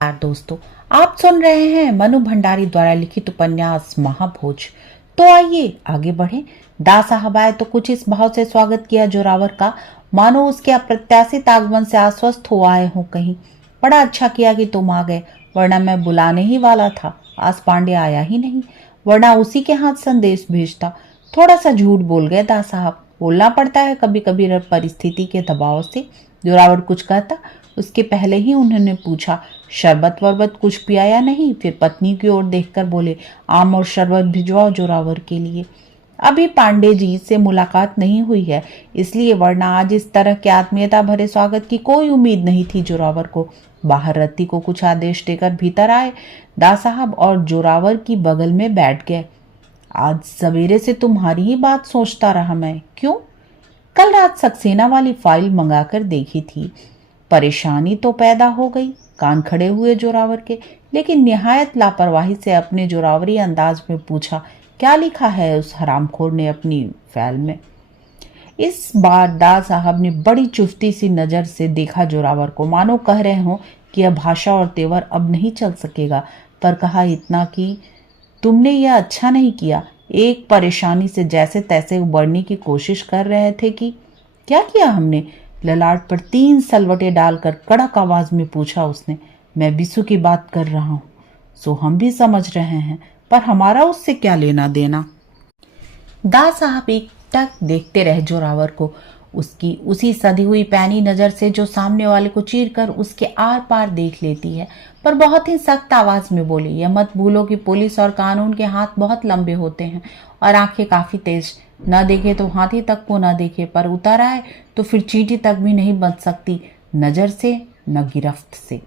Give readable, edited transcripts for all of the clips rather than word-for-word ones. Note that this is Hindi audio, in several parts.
नमस्कार दोस्तों, आप सुन रहे हैं मनु भंडारी द्वारा लिखित उपन्यास महाभोज। तो आइए आगे बढ़ें। दास साहब आए तो कुछ इस भाव से स्वागत किया जोरावर का, मानो उसके अप्रत्याशित आगमन से आश्वस्त हो आए हो कहीं। बड़ा अच्छा किया कि तुम आ गए, वरना मैं बुलाने ही वाला था। आज पांडे आया ही नहीं, वरना उसी के हाथ संदेश भेजता। थोड़ा सा झूठ बोल गए दास साहब, बोलना पड़ता है कभी कभी परिस्थिति के दबाव से। जोरावर कुछ कहता उसके पहले ही उन्होंने पूछा, शरबत वरबत कुछ पिया या नहीं। फिर पत्नी की ओर देखकर बोले, आम और शरबत भिजवाओ जोरावर के लिए। अभी पांडे जी से मुलाकात नहीं हुई है इसलिए, वरना आज इस तरह के आत्मीयता भरे स्वागत की कोई उम्मीद नहीं थी जोरावर को। बाहर रत्ती को कुछ आदेश देकर भीतर आए दास साहब और जोरावर की बगल में बैठ गए। आज सवेरे से तुम्हारी ही बात सोचता रहा मैं। क्यों? कल रात सक्सेना वाली फाइल मंगाकर देखी थी, परेशानी तो पैदा हो गई। कान खड़े हुए जोरावर के, लेकिन निहायत लापरवाही से अपने जोरावरी अंदाज में पूछा, क्या लिखा है उस हरामखोर ने अपनी फाइल में? इस बार दास साहब ने बड़ी चुस्ती सी नजर से देखा जोरावर को, मानो कह रहे हो कि यह भाषा और तेवर अब नहीं चल सकेगा। पर कहा इतना कि तुमने यह अच्छा नहीं किया। एक परेशानी से जैसे तैसे उबरने की कोशिश कर रहे थे कि क्या किया हमने? ललाट पर 3 सलवटे डालकर कड़क आवाज में पूछा उसने। मैं बिसु की बात कर रहा हूं, सो हम भी समझ रहे हैं, पर हमारा उससे क्या लेना देना? दास साहब एकटक देखते रहे जोरावर को, उसकी उसी सधी हुई पैनी नजर से जो सामने वाले को चीर कर उसके आर पार देख लेती है। पर बहुत ही सख्त आवाज में बोली, यह मत भूलो कि पुलिस और कानून के हाथ बहुत लंबे होते हैं और आंखें काफी तेज। न देखे तो हाथी तक को न देखे, पर उतर आए तो फिर चींटी तक भी नहीं बच सकती नजर से न गिरफ्त से।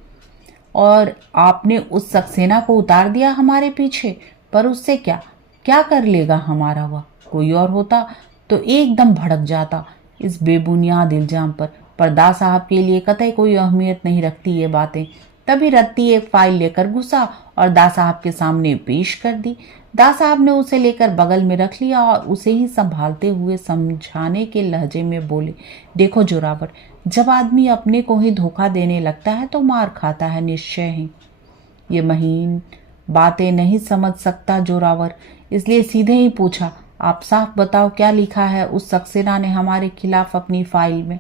और आपने उस सक्सेना को उतार दिया हमारे पीछे, पर उससे क्या क्या कर लेगा हमारा वह? कोई और होता तो एकदम भड़क जाता इस बेबुनियाद इल्जाम पर दास साहब के लिए कतई कोई अहमियत नहीं रखती ये बातें। तभी रत्ती एक फाइल लेकर घुसा और दास साहब के सामने पेश कर दी। दास साहब ने उसे लेकर बगल में रख लिया और उसे ही संभालते हुए समझाने के लहजे में बोले, देखो जोरावर, जब आदमी अपने को ही धोखा देने लगता है तो मार खाता है निश्चय ही। ये महीन बातें नहीं समझ सकता जोरावर, इसलिए सीधे ही पूछा, आप साफ बताओ क्या लिखा है उस सक्सेना ने हमारे खिलाफ अपनी फाइल में?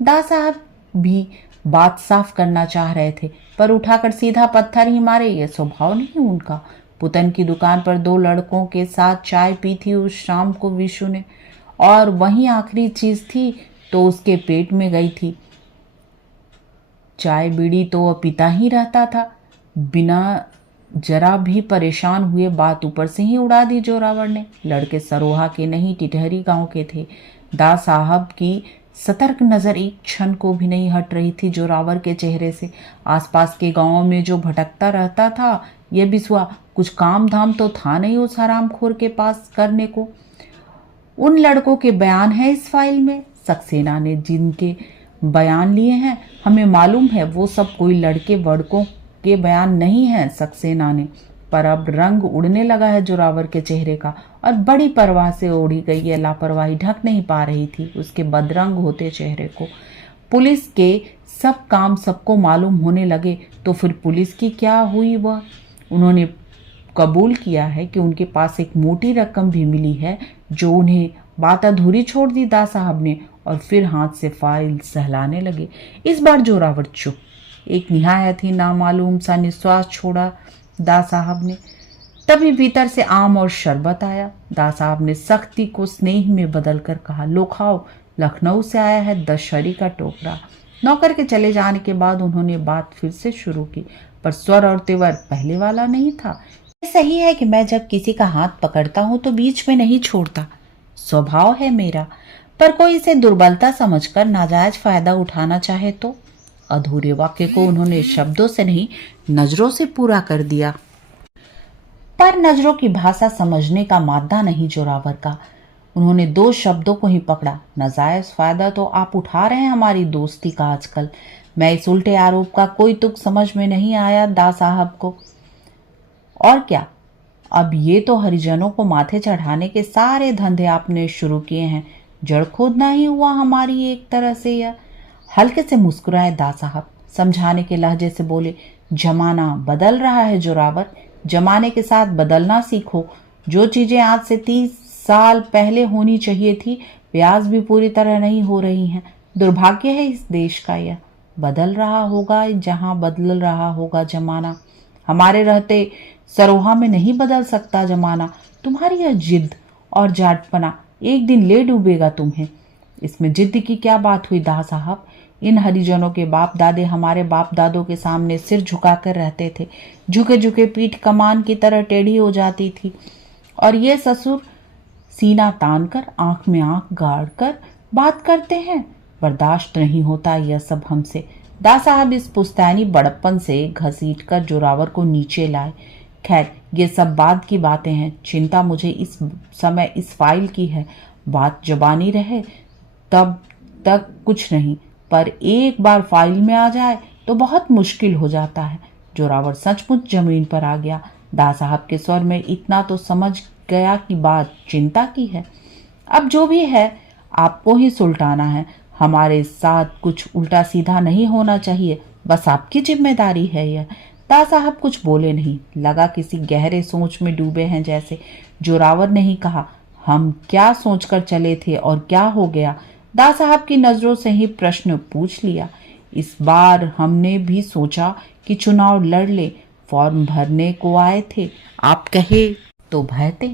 दास साहब भी बात साफ करना चाह रहे थे, पर उठाकर सीधा पत्थर ही मारे। ये स्वभाव नहीं उनका। पुतन की दुकान पर 2 लड़कों के साथ चाय पी थी उस शाम को विशु ने, और वही आखिरी चीज थी तो उसके पेट में गई थी। चाय बीड़ी तो वह पीता ही रहता था। बिना जरा भी परेशान हुए बात ऊपर से ही उड़ा दी जोरावर ने। लड़के सरोहा के नहीं, टिटहरी गांव के थे। दास साहब की सतर्क नजर एक क्षण को भी नहीं हट रही थी जोरावर के चेहरे से। आसपास के गांवों में जो भटकता रहता था यह बिस्वा, कुछ काम धाम तो था नहीं उस हरामखोर के पास करने को। उन लड़कों के बयान है इस फाइल में। सक्सेना ने जिनके बयान लिए हैं हमें मालूम है वो सब कोई लड़के वड़कों के बयान नहीं है सक्सेना ने। पर अब रंग उड़ने लगा है जोरावर के चेहरे का, और बड़ी परवाह से ओढ़ी गई ये लापरवाही ढक नहीं पा रही थी उसके बदरंग होते चेहरे को। पुलिस के सब काम सबको मालूम होने लगे तो फिर पुलिस की क्या हुई? वह उन्होंने कबूल किया है कि उनके पास एक मोटी रकम भी मिली है, जो उन्हें बात अधूरी छोड़ दी दास साहब ने, और फिर हाथ से फाइल सहलाने लगे। इस बार जोरावर चुप। एक निहायत ही नामालूम सा निश्वास छोड़ा दास साहब ने। तभी भीतर से आम और शरबत आया। दास साहब ने सख्ती को स्नेह में बदल कर कहा, लो खाओ, लखनऊ से आया है दशहरी का टोकरा। नौकर के चले जाने के बाद उन्होंने बात फिर से शुरू की, पर स्वर और तेवर पहले वाला नहीं था। सही है कि मैं जब किसी का हाथ पकड़ता हूं तो बीच में नहीं छोड़ता, स्वभाव है मेरा। पर कोई इसे दुर्बलता समझकर नाजायज फायदा उठाना चाहे तो? अधूरे वाक्य को उन्होंने शब्दों से नहीं, नजरों से पूरा कर दिया। पर नजरों की भाषा समझने का मादा नहीं जोरावर का। उन्होंने 2 शब्दों को ही पकड़ा, नाजायज फायदा तो आप उठा रहे हैं हमारी दोस्ती का आजकल। मैं इस उल्टे आरोप का कोई तुक समझ में नहीं आया दास साहब को। और क्या, अब ये तो हरिजनों को माथे चढ़ाने के सारे धंधे आपने शुरू किए हैं। जड़ खोदना ही हुआ हमारी एक तरह से। यह हल्के से मुस्कुराए दास साहब, समझाने के लहजे से बोले, जमाना बदल रहा है जोरावर, जमाने के साथ बदलना सीखो। जो चीजें आज से 30 साल पहले होनी चाहिए थी वे आज भी पूरी तरह नहीं हो रही हैं। दुर्भाग्य है इस देश का। यह बदल रहा होगा जहां बदल रहा होगा जमाना। हमारे रहते सरोहा में नहीं बदल सकता जमाना। तुम्हारी यह जिद और जाटपना एक दिन ले डूबेगा तुम्हें। इसमें जिद की क्या बात हुई दा साहब? इन हरिजनों के बाप दादे हमारे बाप दादों के सामने सिर झुकाकर रहते थे। झुके झुके पीठ कमान की तरह टेढ़ी हो जाती थी और ये ससुर सीना तान कर आंख में आंख गाड़ कर बात करते हैं। बर्दाश्त नहीं होता यह सब हमसे। दा साहब इस पुश्तैनी बड़प्पन से घसीट कर जोरावर को नीचे लाए। खैर ये सब बाद की बातें हैं। चिंता मुझे इस समय इस फाइल की है। बात जबानी रहे तब तक कुछ नहीं, पर एक बार फाइल में आ जाए तो बहुत मुश्किल हो जाता है। जोरावर सचमुच जमीन पर आ गया। दा साहब के स्वर में इतना तो समझ गया कि बात चिंता की है। अब जो भी है आपको ही सुलटाना है। हमारे साथ कुछ उल्टा सीधा नहीं होना चाहिए, बस आपकी जिम्मेदारी है यह। दा साहब कुछ बोले नहीं, लगा किसी गहरे सोच में डूबे हैं जैसे। जोरावर ने ही कहा, हम क्या सोचकर चले थे और क्या हो गया? दा साहब की नजरों से ही प्रश्न पूछ लिया। इस बार हमने भी सोचा कि चुनाव लड़ ले। फॉर्म भरने को आए थे, आप कहे तो भरते।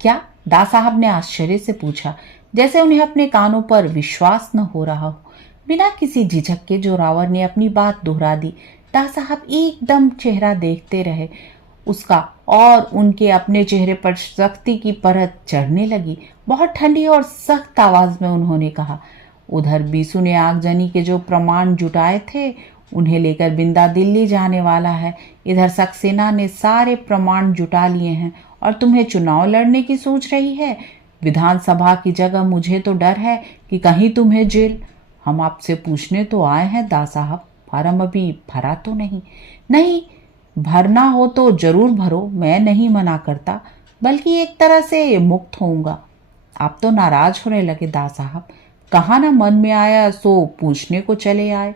क्या? दा साहब ने आश्चर्य से पूछा, जैसे उन्हें अपने कानों पर विश्वास न हो रहा हो। बिना किसी झिझक के जोरावर ने अपनी बात दोहरा दी। दा साहब एकदम चेहरा देखते रहे उसका और उनके अपने चेहरे पर सख्ती की परत चढ़ने लगी। बहुत ठंडी और सख्त आवाज में उन्होंने कहा, उधर बीसू ने आगजनी के जो प्रमाण जुटाए थे उन्हें लेकर बिंदा दिल्ली जाने वाला है। इधर सक्सेना ने सारे प्रमाण जुटा लिए हैं और तुम्हें चुनाव लड़ने की सोच रही है। विधानसभा की जगह मुझे तो डर है कि कहीं तुम्हें जेल। हम आपसे पूछने तो आए हैं दा साहब, फार्म अभी भरा तो नहीं? नहीं, भरना हो तो जरूर भरो, मैं नहीं मना करता, बल्कि एक तरह से मुक्त होऊंगा। आप तो नाराज होने लगे दा साहब। कहा ना मन में आया सो पूछने को चले आए।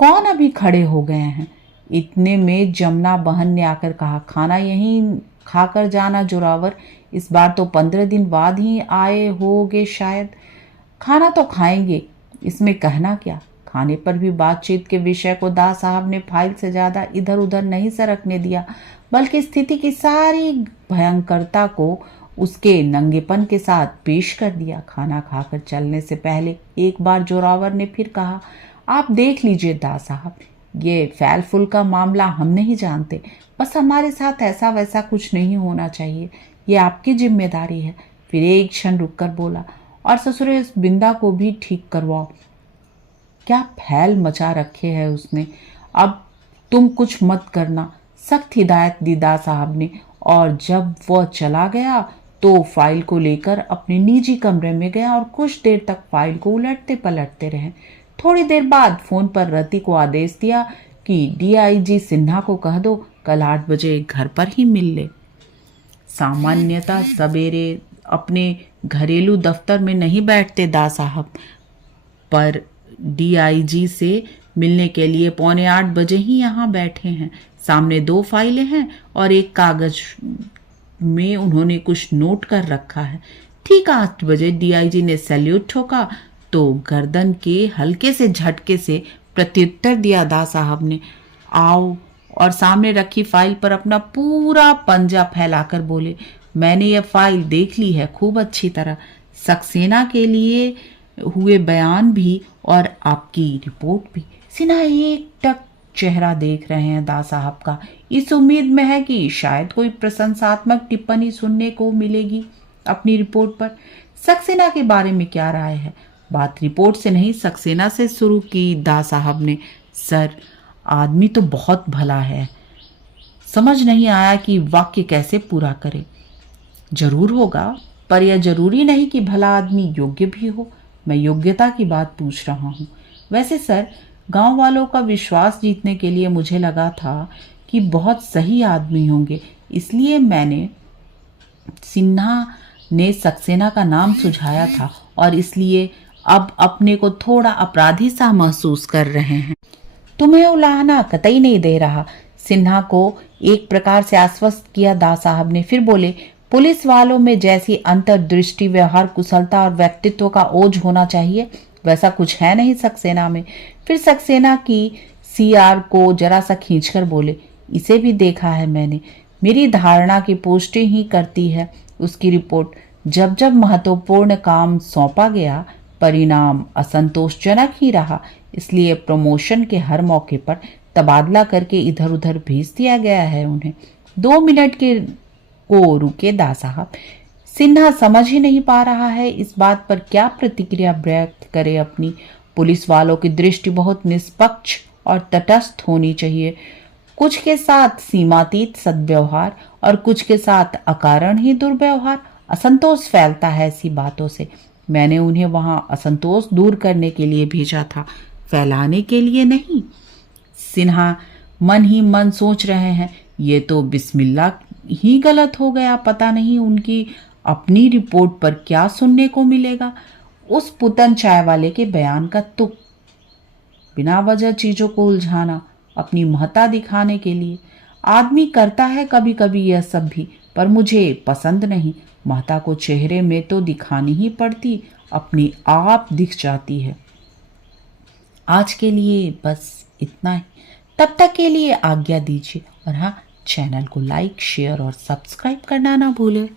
कौन अभी खड़े हो गए हैं? इतने में जमुना बहन ने आकर कहा, खाना यहीं खाकर जाना जोरावर, इस बार तो 15 दिन बाद ही आए होगे शायद। खाना तो खाएंगे, इसमें कहना क्या? खाने पर भी बातचीत के विषय को दा साहब ने फाइल से ज्यादा इधर उधर नहीं सरकने दिया, बल्कि स्थिति की सारी भयंकरता को उसके नंगेपन के साथ पेश कर दिया। खाना खाकर चलने से पहले एक बार जोरावर ने फिर कहा, आप देख लीजिए दा साहब, ये फैल फूल का मामला हम नहीं जानते, बस हमारे साथ ऐसा वैसा कुछ नहीं होना चाहिए, ये आपकी जिम्मेदारी है। फिर एक क्षण रुककर बोला, और ससुरे इस बिंदा को भी ठीक करवाओ। क्या फैल मचा रखे है उसने। अब तुम कुछ मत करना, सख्त हिदायत दी दा साहब ने। और जब वह चला गया तो फाइल को लेकर अपने निजी कमरे में गया और कुछ देर तक फाइल को उलटते पलटते रहे। थोड़ी देर बाद फोन पर रति को आदेश दिया कि डीआईजी सिन्हा को कह दो कल 8 बजे घर पर ही मिल ले। सामान्यतः सवेरे अपने घरेलू दफ्तर में नहीं बैठते दा साहब, पर डीआईजी से मिलने के लिए 7:45 बजे ही यहाँ बैठे हैं। सामने 2 फाइलें हैं और एक कागज में उन्होंने कुछ नोट कर रखा है। ठीक 8 बजे डीआईजी ने सैल्यूट ठोका तो गर्दन के हल्के से झटके से प्रत्युत्तर दिया दा साहब ने, आओ, और सामने रखी फाइल पर अपना पूरा पंजा फैलाकर बोले, मैंने यह फाइल देख ली है खूब अच्छी तरह, सक्सेना के लिए हुए बयान भी और आपकी रिपोर्ट भी। सिन्हा एक टक चेहरा देख रहे हैं दा साहब का, इस उम्मीद में है कि शायद कोई प्रशंसात्मक टिप्पणी सुनने को मिलेगी अपनी रिपोर्ट पर। सक्सेना के बारे में क्या राय है? बात रिपोर्ट से नहीं सक्सेना से शुरू की दा साहब ने। सर, आदमी तो बहुत भला है, समझ नहीं आया कि वाक्य कैसे पूरा करे। जरूर होगा, पर यह जरूरी नहीं कि भला आदमी योग्य भी हो। मैं योग्यता की बात पूछ रहा हूँ। वैसे सर, गांव वालों का विश्वास जीतने के लिए मुझे लगा था कि बहुत सही आदमी होंगे, इसलिए मैंने सिन्हा ने सक्सेना का नाम सुझाया था और इसलिए अब अपने को थोड़ा अपराधी सा महसूस कर रहे हैं। तुम्हें उलाहना कतई नहीं दे रहा। सिन्हा को एक प्रकार से आश्वस्त किया दा साहब ने। फिर बोले, पुलिस वालों में जैसी अंतर्दृष्टि, व्यवहार कुशलता और व्यक्तित्व का ओज होना चाहिए, वैसा कुछ है नहीं सक्सेना में। फिर सक्सेना की सीआर को जरा सा खींचकर बोले, इसे भी देखा है मैंने, मेरी धारणा की पुष्टि ही करती है उसकी रिपोर्ट। जब जब महत्वपूर्ण काम सौंपा गया, परिणाम असंतोषजनक ही रहा, इसलिए प्रमोशन के हर मौके पर तबादला करके इधर उधर भेज दिया गया है उन्हें। 2 मिनट के को रुके दा साहब। सिन्हा समझ ही नहीं पा रहा है इस बात पर क्या प्रतिक्रिया व्यक्त करे अपनी। पुलिस वालों की दृष्टि बहुत निष्पक्ष और तटस्थ होनी चाहिए। कुछ के साथ सीमातीत सद्व्यवहार और कुछ के साथ अकारण ही दुर्व्यवहार। असंतोष फैलता है ऐसी बातों से। मैंने उन्हें वहां असंतोष दूर करने के लिए भेजा था, फैलाने के लिए नहीं। सिन्हा मन ही मन सोच रहे हैं, ये तो बिस्मिल्लाह ही गलत हो गया। पता नहीं उनकी अपनी रिपोर्ट पर क्या सुनने को मिलेगा। उस पुतन चाय वाले के बयान का तुक, बिना वजह चीजों को उलझाना अपनी महत्ता दिखाने के लिए। आदमी करता है कभी कभी यह सब भी, पर मुझे पसंद नहीं। महत्ता को चेहरे में तो दिखानी ही पड़ती, अपनी आप दिख जाती है। आज के लिए बस इतना ही। तब तक के लिए आज्ञा दीजिए और हाँ, चैनल को लाइक, शेयर और सब्सक्राइब करना ना भूलें।